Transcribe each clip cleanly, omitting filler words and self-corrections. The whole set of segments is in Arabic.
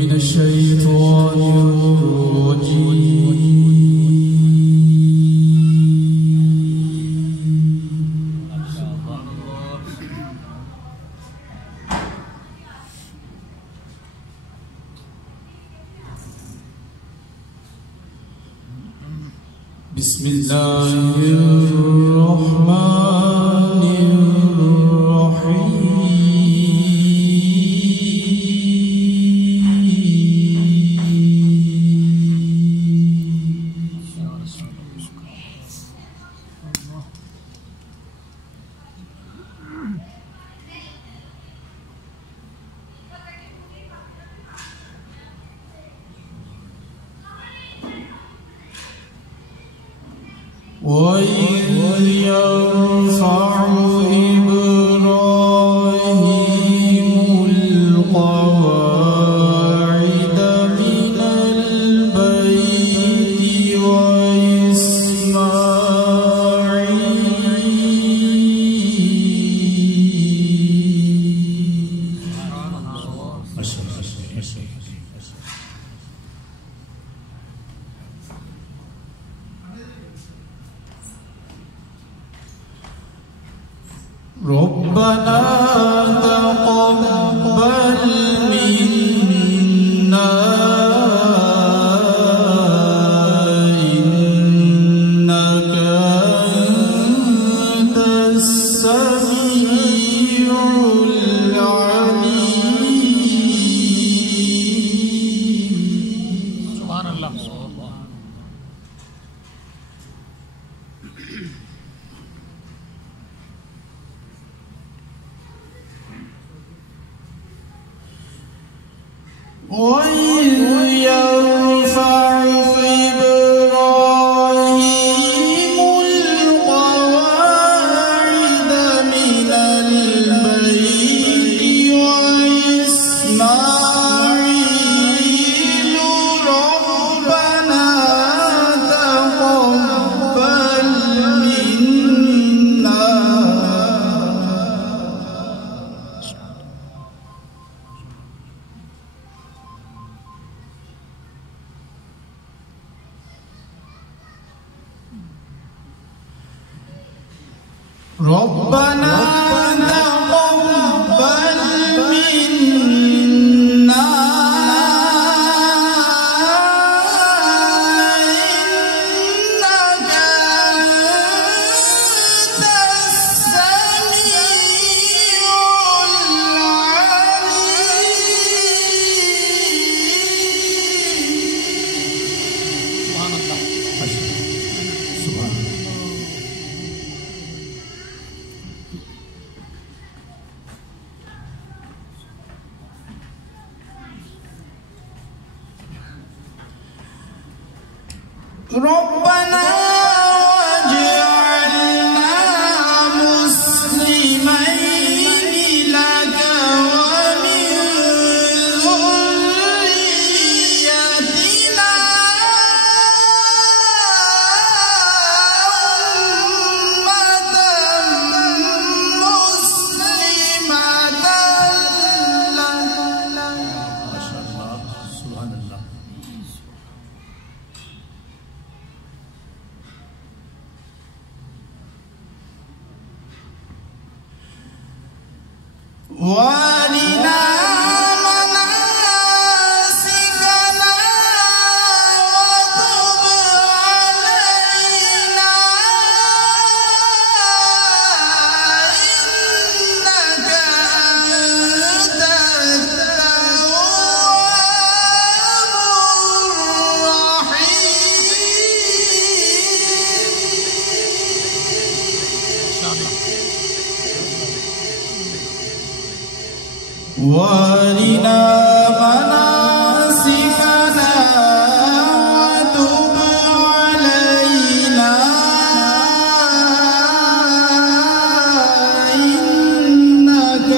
من الشيطان الرجيم. بسم الله الرحمن الرحيم. وَإِذْ يَرْفَعُ إِبْرَاهِيمُ الْقَوَاعِدَ مِنَ الْبَيْتِ ربنا تقبل منا إنك أنت السميع العليم. سبحان الله. وَإِذْ يَرْفَعُ إِبْرَاهِيمُ الْقَوَاعِدَ مِنَ الْبَيْتِ وَإِسْمَاعِيلُ رَبَّنَا تَقَبَّلْ مِنَّا ربنا تقبل منا إنك أنت السميع العليم. ربنا واجعلنا مسلمين لك ومن ذريتنا أمة مسلمة لك. ما شاء الله. سبحان الله. وارنا مناسكنا وتب علينا إنك أنت التواب الرحيم. وارنا مناسكنا وتب علينا إنك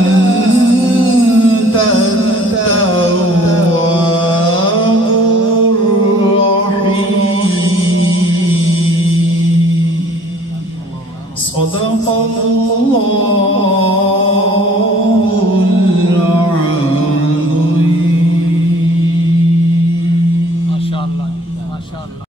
أنت التواب الرحيم. صدق الله ماشاءاللہ ماشاءاللہ.